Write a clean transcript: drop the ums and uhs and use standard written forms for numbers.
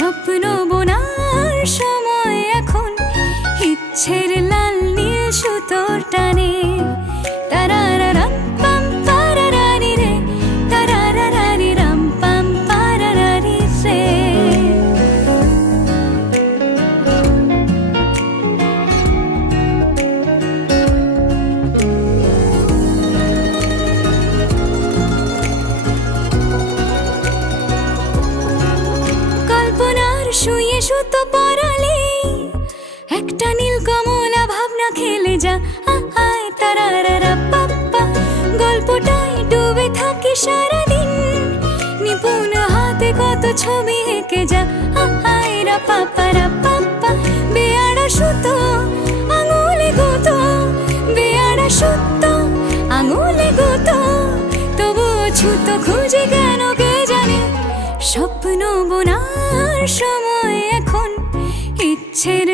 স্বপ্ন বোনার সময় এখন, ইচ্ছের লাল নীল সুতোর টানে। তারারারাম পাম পারারারি রে, তারারারারি রাম পাম পারারারি রে। কল্পনার শুয়ে সুতো পরালে একটা নীল কমলা ভাবনা খেলে যা। আহায় তারারারা পাপ্পা, গল্পটায় ডুবে থাকি সারাদিন, নিপুণ হাতে কত ছবি এঁকে যা। আহায় রা পাপ্পা রা পাপ্পা, বেয়ারা সুতো আঙুলে গুঁতো, বেয়ারা সুতো আঙুলে গুঁতো, তবুও ছুতো খুঁজে কেন কে জানে। স্বপ্ন বোনার সময় এখন, ইচ্ছের